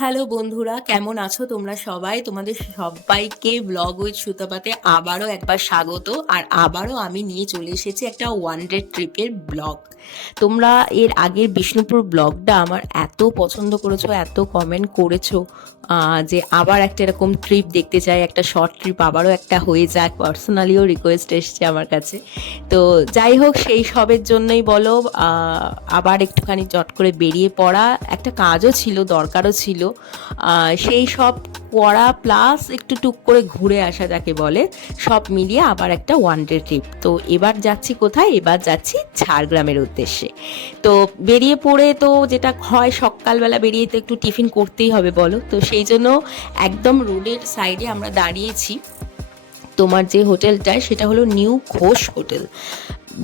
Hello বন্ধুরা, কেমন আছো তোমরা সবাই? তোমাদের সবাইকে ব্লগ উইথ সুতাপাতে আবারও একবার স্বাগত। আর আবারও আমি নিয়ে চলে এসেছি একটা ওয়ান ডে ট্রিপের ব্লগ। তোমরা এর আগের বিষ্ণুপুর ব্লগটা আমার এত পছন্দ করেছো, এত কমেন্ট করেছো যে আবার একটা এরকম ট্রিপ দেখতে চাই, একটা শর্ট ট্রিপ আবারও একটা হয়ে যাক। পার্সোনালিও রিকোয়েস্ট এসছে আমার কাছে। তো যাই হোক, সেই সবের জন্যই বলো আবার একটুখানি চট করে বেরিয়ে পড়া, একটা কাজও ছিল, দরকারও ছিল। সেই সব করা প্লাস একটু টুক করে ঘুরে আসা যাকে বলে, সব মিলিয়ে আবার একটা ওয়ান ডে ট্রিপ। তো এবার যাচ্ছি কোথায়? এবার যাচ্ছি ঝাড়গ্রামের উদ্দেশ্যে। তো বেরিয়ে পড়ে তো যেটা হয়, সকালবেলা বেরিয়ে তো একটু টিফিন করতেই হবে বলো। তো সেই জন্য একদম রোডের সাইডে আমরা দাঁড়িয়েছি। তোমার যে হোটেলটায়, সেটা হলো নিউ ঘোষ হোটেল।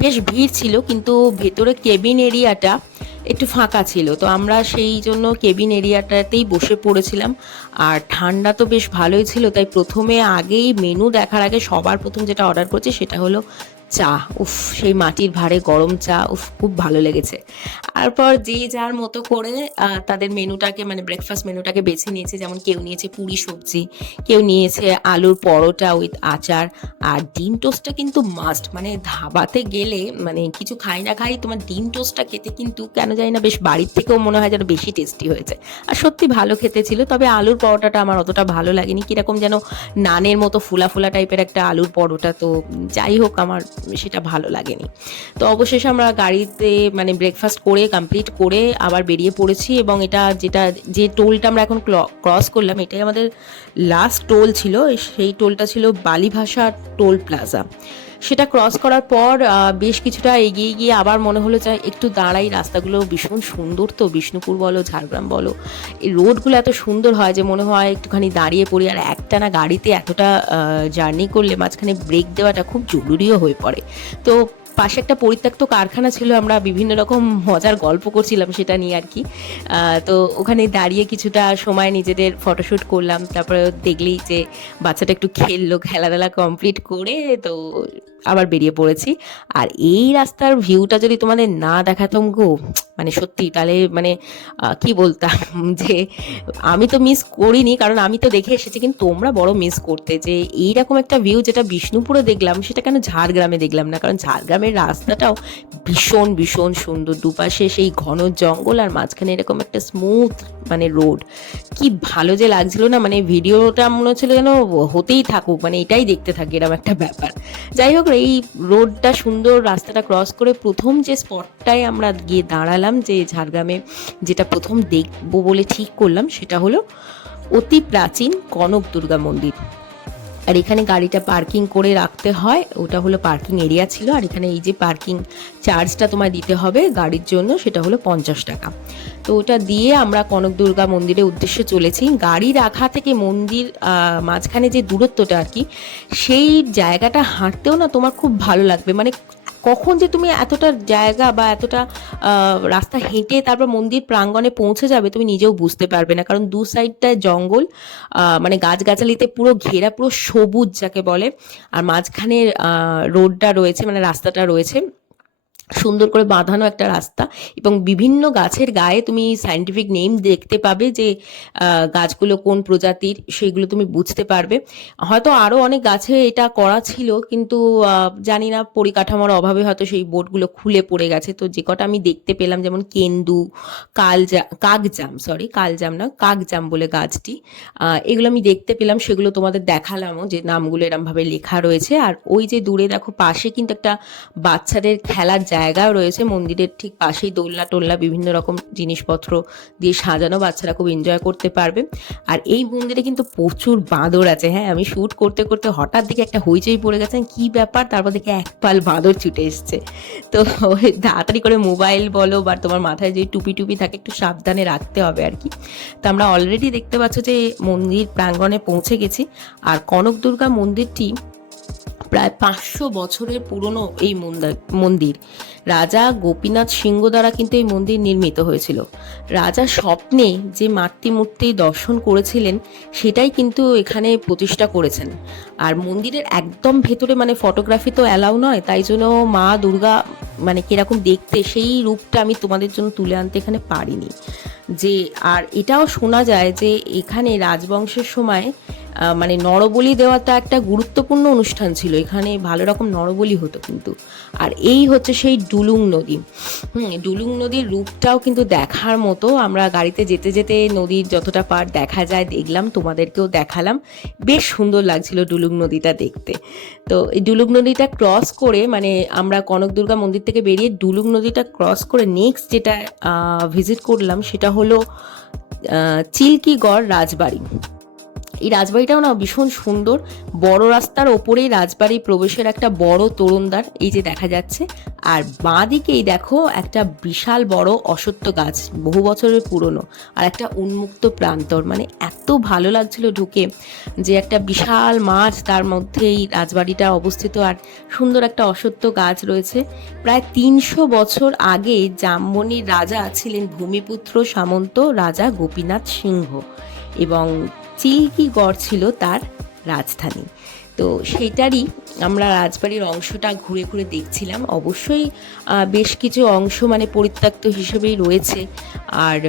বেশ ভিড় ছিল, কিন্তু ভেতরে কেবিন এরিয়াটা একটু ফাঁকা ছিল, তো আমরা সেই জন্য কেবিন এরিয়াটাতেই বসে পড়েছিলাম। আর ঠান্ডা তো বেশ ভালোই ছিল, তাই প্রথমে আগেই মেনু দেখার আগে সবার প্রথম যেটা অর্ডার করছি সেটা হলো চা। উফ, সেই মাটির ভাঁড়ে গরম চা, উফ খুব ভালো লেগেছে। তারপর যে যার মতো করে তাদের মেনুটাকে, মানে ব্রেকফাস্ট মেনুটাকে বেছে নিয়েছে। যেমন কেউ নিয়েছে পুরি সবজি, কেউ নিয়েছে আলুর পরোটা উইথ আচার। আর ডিম টোস্টটা কিন্তু মাস্ট, মানে ধাবাতে গেলে মানে কিছু খাই না খাই, তোমার ডিম টোস্টটা খেতে কিন্তু কেন জানি না বেশ বাড়ির থেকেও মনে হয় যেন বেশি টেস্টি হয়েছে। আর সত্যি ভালো খেতে ছিল। তবে আলুর পরোটাটা আমার অতটা ভালো লাগেনি, কিরকম যেন নানের মতো ফুলা ফুলা টাইপের একটা আলুর পরোটা। তো যাই হোক, আমার সেটা ভালো লাগেনি। তো অবশেষে আমরা গাড়িতে মানে ব্রেকফাস্ট করে কমপ্লিট করে আবার বেরিয়ে পড়েছি। এবং এটা যে টোলটা আমরা এখন ক্রস করলাম, এটাই আমাদের লাস্ট টোল ছিল। সেই টোলটা ছিল বালিভাষা টোল প্লাজা। সেটা ক্রস করার পর বেশ কিছুটা এগিয়ে গিয়ে আবার মনে হলো যে একটু দাঁড়াই। রাস্তাগুলো ভীষণ সুন্দর, তো বিষ্ণুপুর বলো ঝাড়গ্রাম বলো, এই রোডগুলো এত সুন্দর হয় যে মনে হয় একটুখানি দাঁড়িয়ে পড়ি। আর একটানা গাড়িতে এতটা জার্নি করলে মাঝখানে ব্রেক দেওয়াটা খুব জরুরিও হয়ে পড়ে। তো পাশে একটা পরিত্যক্ত কারখানা ছিল, আমরা বিভিন্ন রকম মজার গল্প করছিলাম সেটা নিয়ে আর কি। তো ওখানে দাঁড়িয়ে কিছুটা সময় নিজেদের ফটোশ্যুট করলাম। তারপরে দেখলেই যে বাচ্চাটা একটু খেললো, খেলাধুলা কমপ্লিট করে তো আবার বেরিয়ে পড়েছি। আর এই রাস্তার ভিউটা যদি তোমাদের না দেখাতাম গো, মানে সত্যি তাহলে মানে কি বলতাম যে আমি তো মিস করিনি, কারণ আমি তো দেখে এসেছি, কিন্তু তোমরা বড় মিস করতে যে এইরকম একটা ভিউ যেটা বিষ্ণুপুরে দেখলাম সেটা কেন ঝাড়গ্রামে দেখলাম না। কারণ ঝাড়গ্রামের রাস্তাটাও ভীষণ ভীষণ সুন্দর, দুপাশে সেই ঘন জঙ্গল আর মাঝখানে এরকম একটা স্মুথ মানে রোড। কি ভালো যে লাগছিল না, মানে ভিডিওটা মনে হচ্ছিল যেন হতেই থাকুক, মানে এটাই দেখতে থাকি, এরকম একটা ব্যাপার। যাই হোক, এই রোডটা সুন্দর, রাস্তাটা ক্রস করে প্রথম যে স্পটটায় আমরা গিয়ে দাঁড়ালাম, যে ঝাড়গ্রামে যেটা প্রথম দেখবো বলে ঠিক করলাম, সেটা হলো অতি প্রাচীন কনক দুর্গা মন্দির। আর এখানে গাড়িটা পার্কিং করে রাখতে হয়, ওটা হলো পার্কিং এরিয়া ছিল। আর এখানে এই যে পার্কিং চার্জটা তোমায় দিতে হবে গাড়ির জন্য, সেটা হলো 50 টাকা। তো ওটা দিয়ে আমরা কনক দুর্গা মন্দিরের উদ্দেশ্যে চলেছি। গাড়ি রাখা থেকে মন্দির মাঝখানে যে দূরত্বটা আর কি, সেই জায়গাটা হাঁটতেও না তোমার খুব ভালো লাগবে। মানে কখন যে তুমি এতটা জায়গা বা এতটা রাস্তা হেঁটে তারপর মন্দির প্রাঙ্গণে পৌঁছে যাবে তুমি নিজেও বুঝতে পারবে না। কারণ দু সাইডটায় জঙ্গল, মানে গাছগাছালিতে পুরো ঘেরা, পুরো সবুজ যাকে বলে। আর মাঝখানে রোডটা রয়েছে, মানে রাস্তাটা রয়েছে সুন্দর করে বাঁধানো একটা রাস্তা। এবং বিভিন্ন গাছের গায়ে তুমি সায়েন্টিফিক নেম দেখতে পাবে, যে গাছগুলো কোন প্রজাতির সেগুলো তুমি বুঝতে পারবে। হয়তো আরও অনেক গাছে এটা করা ছিল, কিন্তু জানি না পরিকাঠামোর অভাবে হয়তো সেই বোর্ডগুলো খুলে পড়ে গেছে। তো যে কটা আমি দেখতে পেলাম, যেমন কেন্দু, কালজাম না, কাকজাম বলে গাছটি, এগুলো আমি দেখতে পেলাম, সেগুলো তোমাদের দেখালামও, যে নামগুলো এরমভাবে লেখা রয়েছে। আর ওই যে দূরে দেখো, পাশে কিন্তু একটা বাচ্চাদের খেলার জায়গাও রয়েছে মন্দিরের ঠিক পাশেই। দোলনা টোলনা বিভিন্ন রকম জিনিসপত্র দিয়ে সাজানো, বাচ্চারা খুব এনজয় করতে পারবে। আর এই মন্দিরে কিন্তু প্রচুর বাঁদর আছে। হ্যাঁ, আমি শ্যুট করতে করতে হঠাৎ দিকে একটা হইচই পড়ে গেছে, কি ব্যাপার, তারপর দেখে এক পাল বাঁদর ছুটে এসছে। তো তাড়াতাড়ি করে মোবাইল বলো বা তোমার মাথায় যে টুপি টুপি থাকে একটু সাবধানে রাখতে হবে আর কি। তো আমরা অলরেডি দেখতে পাচ্ছ যে মন্দির প্রাঙ্গণে পৌঁছে গেছি। আর কনক দুর্গা মন্দিরটি প্রায় 500 বছরের পুরনো এই মন্দির রাজা গোপীনাথ সিংহ দ্বারা কিন্তু এই মন্দির নির্মিত হয়েছিল। রাজা স্বপ্নে যে মূর্তি দর্শন করেছিলেন সেটাই কিন্তু এখানে প্রতিষ্ঠা করেছেন। আর মন্দিরের একদম ভেতরে মানে ফটোগ্রাফি তো অ্যালাউ নয়, তাই জন্য মা দুর্গা মানে কিরকম দেখতে সেই রূপটা আমি তোমাদের জন্য তুলে আনতে এখানে পারিনি। যে আর এটাও শোনা যায় যে এখানে রাজবংশের সময় মানে নরবলি দেওয়াটা একটা গুরুত্বপূর্ণ অনুষ্ঠান ছিল, এখানে ভালো রকম নরবলি হতো কিন্তু। আর এই হচ্ছে সেই ডুলুং নদী। ডুলুং নদীর রূপটাও কিন্তু দেখার মতো। আমরা গাড়িতে যেতে যেতে নদীর যতটা পার দেখা যায় দেখলাম, তোমাদেরকেও দেখালাম। বেশ সুন্দর লাগছিল ডুলুং নদীটা দেখতে। তো এই ডুলুং নদীটা ক্রস করে মানে আমরা কনক দুর্গা মন্দির থেকে বেরিয়ে ডুলুং নদীটা ক্রস করে নেক্সট যেটা ভিজিট করলাম সেটা হলো চিল্কিগড় রাজবাড়ি। এই রাজবাড়িটাও না ভীষণ সুন্দর। বড় রাস্তার ওপরেই রাজবাড়ি প্রবেশের একটা বড় তোরণদ্বার এই যে দেখা যাচ্ছে। আর বাঁ দিকেই দেখো একটা বিশাল বড় অশ্বত্থ গাছ, বহু বছরের পুরনো, আর একটা উন্মুক্ত প্রান্তর। মানে এত ভালো লাগছিল ঢুকে যে একটা বিশাল মাঠ, তার মধ্যে এই রাজবাড়িটা অবস্থিত, আর সুন্দর একটা অশ্বত্থ গাছ রয়েছে। প্রায় 300 বছর আগে জামবনির রাজা ছিলেন ভূমিপুত্র সামন্ত রাজা গোপীনাথ সিংহ, এবং চিল্কিগড় ছিল তার রাজধানী। তো সেইটারই আমরা রাজবাড়ির অংশটা ঘুরে ঘুরে দেখছিলাম। অবশ্যই বেশ কিছু অংশ মানে পরিত্যক্ত হিসেবেই রয়েছে। আর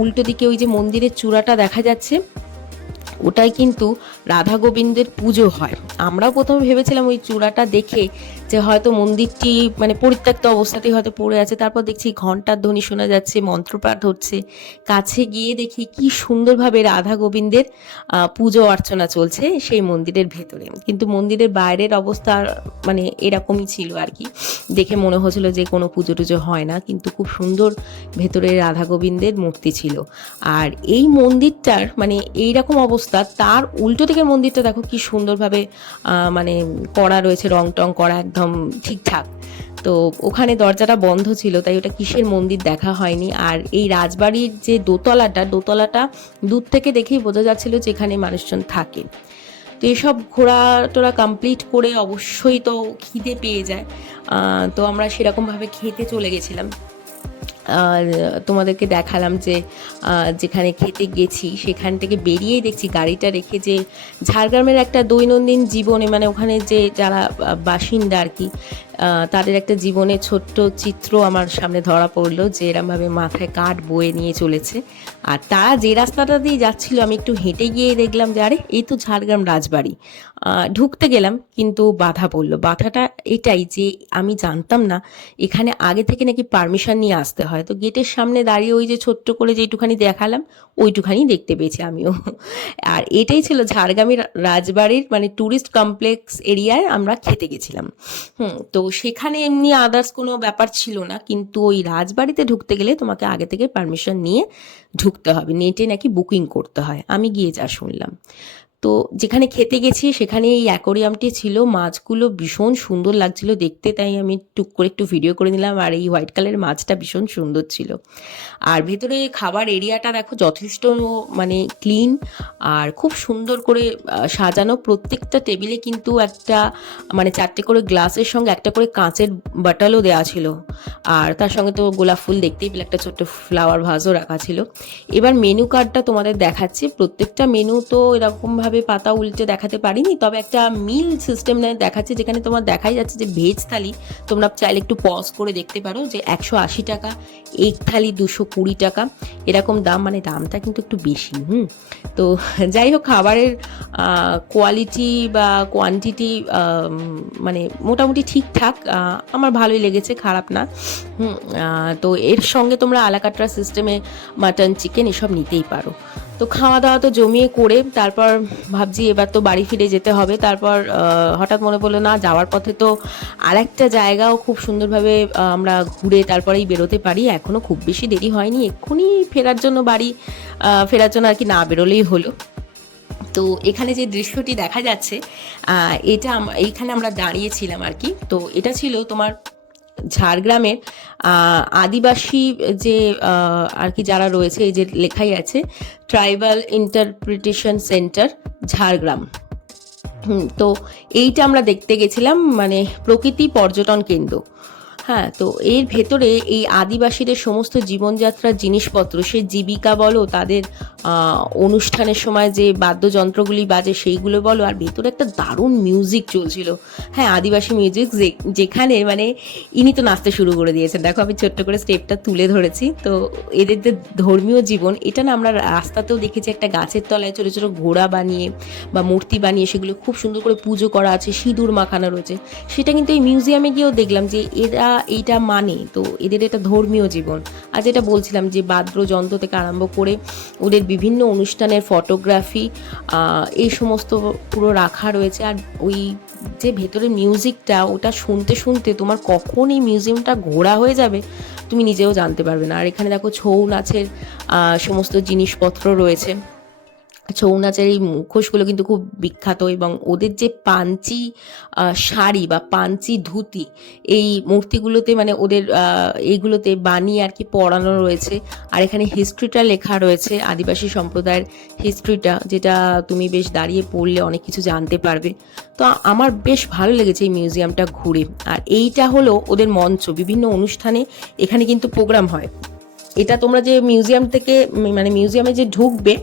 উল্টো দিকে ওই যে মন্দিরের চূড়াটা দেখা যাচ্ছে, ওটাই কিন্তু রাধা গোবিন্দের পুজো হয়। আমরাও প্রথমে ভেবেছিলাম ওই চূড়াটা দেখে যে হয়তো মন্দিরটি মানে পরিত্যক্ত অবস্থাতেই হয়তো পড়ে আছে। তারপর দেখছি ঘন্টার ধ্বনি শোনা যাচ্ছে, মন্ত্রপাঠ হচ্ছে। কাছে গিয়ে দেখি কি সুন্দরভাবে রাধা গোবিন্দের পুজো অর্চনা চলছে সেই মন্দিরের ভেতরে। কিন্তু মন্দিরের বাইরের অবস্থা মানে এরকমই ছিল আর কি। দেখে মনে হচ্ছিল যে কোনো পুজো টুজো হয় না, কিন্তু খুব সুন্দর ভেতরে রাধা গোবিন্দের মূর্তি ছিল। আর এই মন্দিরটার মানে এইরকম অবস্থা, তার উল্টো দিকের মন্দিরটা দেখো কি সুন্দরভাবে মানে করা রয়েছে, রং টং করা একদম ঠিকঠাক। তো ওখানে দরজাটা বন্ধ ছিল, তাই ওটা কিসের মন্দির দেখা হয়নি। আর এই রাজবাড়ির যে দোতলাটা দূর থেকে দেখেই বোঝা যাচ্ছিল যে এখানে মানুষজন থাকে। তো এসব ঘোরা টোরা কমপ্লিট করে অবশ্যই তো খিদে পেয়ে যায়। তো আমরা সেরকমভাবে খেতে চলে গেছিলাম। তোমাদেরকে দেখালাম যে যেখানে খেতে গেছি সেখান থেকে বেরিয়েই দেখছি গাড়িটা রেখে যে ঝাড়গ্রামের একটা দৈনন্দিন জীবনে মানে ওখানে যে যারা বাসিন্দা আর কি, তাদের একটা জীবনের ছোট্ট চিত্র আমার সামনে ধরা পড়লো, যে এরমভাবে মাথায় কাঠ বয়ে নিয়ে চলেছে। আর তারা যে রাস্তাটা দিয়ে যাচ্ছিল আমি একটু হেঁটে গিয়ে দেখলাম যে আরে এই তো ঝাড়গ্রাম রাজবাড়ি। ঢুকতে গেলাম কিন্তু বাধা পড়লো। বাধাটা এটাই যে আমি জানতাম না এখানে আগে থেকে নাকি পারমিশন নিয়ে আসতে হয়। তো গেটের সামনে দাঁড়িয়ে ওই যে ছোট্ট করে যেটুখানি দেখালাম ওইটুখানি দেখতে পেয়েছি আমিও। আর এটাই ছিল ঝাড়গ্রামের রাজবাড়ির মানে ট্যুরিস্ট কমপ্লেক্স এরিয়ায় আমরা খেতে গেছিলাম। তো সেখানে এমনি আদার্স কোনো ব্যাপার ছিল না, কিন্তু ওই রাজবাড়িতে ঢুকতে গেলে তোমাকে আগে থেকে পারমিশন নিয়ে ঢুকতে হবে, নেটে নাকি বুকিং করতে হয়, আমি গিয়ে যা শুনলাম। তো যেখানে খেতে গেছি সেখানে এই অ্যাকোরিয়ামটি ছিল, মাছগুলো ভীষণ সুন্দর লাগছিল দেখতে, তাই আমি টুক করে একটু ভিডিও করে নিলাম। আর এই হোয়াইট কালারের মাছটা ভীষণ সুন্দর ছিল। আর ভেতরে খাবার এরিয়াটা দেখো যথেষ্ট মানে ক্লিন আর খুব সুন্দর করে সাজানো। প্রত্যেকটা টেবিলে কিন্তু একটা মানে 4টে করে গ্লাসের সঙ্গে একটা করে কাঁচের বাটালও দেওয়া ছিল। আর তার সঙ্গে তো গোলাপ ফুল দেখতেই পেলে, একটা ছোট্ট ফ্লাওয়ার ভাসও রাখা ছিল। এবার মেনু কার্ডটা তোমাদের দেখাচ্ছি। প্রত্যেকটা মেনু তো এরকমভাবে পাতা উল্টে দেখাতে পারিনি, তবে একটা মিল সিস্টেম দেখাচ্ছে যেখানে তোমার দেখাই যাচ্ছে যে ভেজ থালি তোমরা চাইলে একটু পজ করে দেখতে পারো যে 180 টাকা, এগ থালি 220 টাকা, এরকম দাম। মানে দামটা কিন্তু একটু বেশি। তো যাই হোক, খাবারের কোয়ালিটি বা কোয়ান্টিটি মানে মোটামুটি ঠিকঠাক, আমার ভালোই লেগেছে, খারাপ না। তো এর সঙ্গে তোমরা আলাকাট্রা সিস্টেমে মাটন চিকেন এসব নিতেই পারো। তো খাওয়া দাওয়া তো জমিয়ে করে তারপর ভাবছি এবার তো বাড়ি ফিরে যেতে হবে। তারপর হঠাৎ মনে পড়লো না, যাওয়ার পথে তো আরেকটা জায়গাও খুব সুন্দরভাবে আমরা ঘুরে তারপরেই বেরোতে পারি। এখনও খুব বেশি দেরি হয়নি, এক্ষুনি ফেরার জন্য বাড়ি ফেরার জন্য আর কি না বেরোলেই হলো। তো এখানে যে দৃশ্যটি দেখা যাচ্ছে এটা এইখানে আমরা দাঁড়িয়েছিলাম আর কি। তো এটা ছিল তোমার ঝাড়গ্রামের আদিবাসী যে আর কি যারা রয়েছে, এই যে লেখাই আছে ট্রাইবাল ইন্টারপ্রিটেশন সেন্টার ঝাড়গ্রাম। তো এইটা আমরা দেখতে গেছিলাম, মানে প্রকৃতি পর্যটন কেন্দ্র। হ্যাঁ, তো এর ভেতরে এই আদিবাসীদের সমস্ত জীবনযাত্রার জিনিসপত্র, সে জীবিকা বলো, তাদের অনুষ্ঠানের সময় যে বাদ্যযন্ত্রগুলি বাজে সেইগুলো বলো, আর ভেতরে একটা দারুণ মিউজিক চলছিল। হ্যাঁ, আদিবাসী মিউজিক, যেখানে মানে ইনি তো নাচতে শুরু করে দিয়েছেন। দেখো আমি ছোট্ট করে স্টেপটা তুলে ধরেছি। তো এদের যে ধর্মীয় জীবন, এটা না আমরা রাস্তাতেও দেখেছি, একটা গাছের তলায় ছোটো ছোটো ঘোড়া বানিয়ে বা মূর্তি বানিয়ে সেগুলো খুব সুন্দর করে পুজো করা আছে, সিঁদুর মাখানো রয়েছে। সেটা কিন্তু এই মিউজিয়ামে গিয়েও দেখলাম যে এরা এইটা মানে, তো এদের এটা ধর্মীয় জীবন। আর যেটা বলছিলাম যে বাদ্যযন্ত্র থেকে আরম্ভ করে ওদের বিভিন্ন অনুষ্ঠানের ফটোগ্রাফি, এই সমস্ত পুরো রাখা রয়েছে। আর ওই যে ভেতরের মিউজিকটা, ওটা শুনতে শুনতে তোমার কখন এই মিউজিয়ামটা ঘোরা হয়ে যাবে তুমি নিজেও জানতে পারবে না। আর এখানে দেখো ছৌ নাচের সমস্ত জিনিসপত্র রয়েছে। ছৌ নাচের এই মুখোশগুলো কিন্তু খুব বিখ্যাত, এবং ওদের যে পাঞ্চি শাড়ি বা পাঞ্চি ধুতি, এই মূর্তিগুলোতে মানে ওদের এইগুলোতে বানিয়ে আর কি পরানো রয়েছে। আর এখানে হিস্ট্রিটা লেখা রয়েছে, আদিবাসী সম্প্রদায়ের হিস্ট্রিটা, যেটা তুমি বেশ দাঁড়িয়ে পড়লে অনেক কিছু জানতে পারবে। তো আমার বেশ ভালো লেগেছে এই মিউজিয়ামটা ঘুরে। আর এইটা হলো ওদের মঞ্চ, বিভিন্ন অনুষ্ঠানে এখানে কিন্তু প্রোগ্রাম হয়। এটা তোমরা যে মিউজিয়াম থেকে মানে মিউজিয়ামে যে ঢুকবে,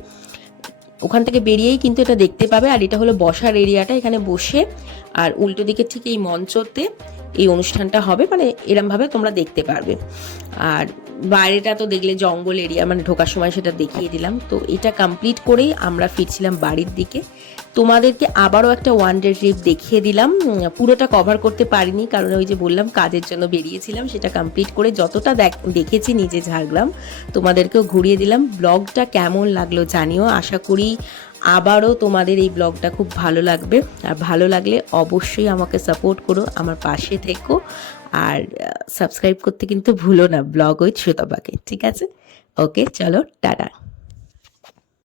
ওখান থেকে বেরিয়েই কিন্তু এটা দেখতে পাবে। আর এটা হলো বসার এরিয়াটা, এখানে বসে আর উল্টো দিকে ঠিক এই মঞ্চতে এই অনুষ্ঠানটা হবে, মানে এরমভাবে তোমরা দেখতে পারবে। আর বাইরেটা তো দেখলে জঙ্গল এরিয়া, মানে ঢোকার সময় সেটা দেখিয়ে দিলাম। তো এটা কমপ্লিট করেই আমরা ফিরছিলাম বাড়ির দিকে। তোমাদেরকে আবারও একটা ওয়ান ডে ট্রিপ দেখিয়ে দিলাম। পুরোটা কভার করতে পারিনি, কারণ ওই যে বললাম কাজের জন্য বেরিয়েছিলাম। সেটা কমপ্লিট করে যতটা দেখেছি নিজে ঝাড়গ্রাম, তোমাদেরকেও ঘুরিয়ে দিলাম। ব্লগটা কেমন লাগলো জানিও। আশা করি আবারও তোমাদের এই ব্লগটা খুব ভালো লাগবে। আর ভালো লাগলে অবশ্যই আমাকে সাপোর্ট করো, আমার পাশে থেকো। আর সাবস্ক্রাইব করতে কিন্তু ভুলো না ব্লগ উইথ সুতপাকে, ঠিক আছে? ওকে, চলো টাটা।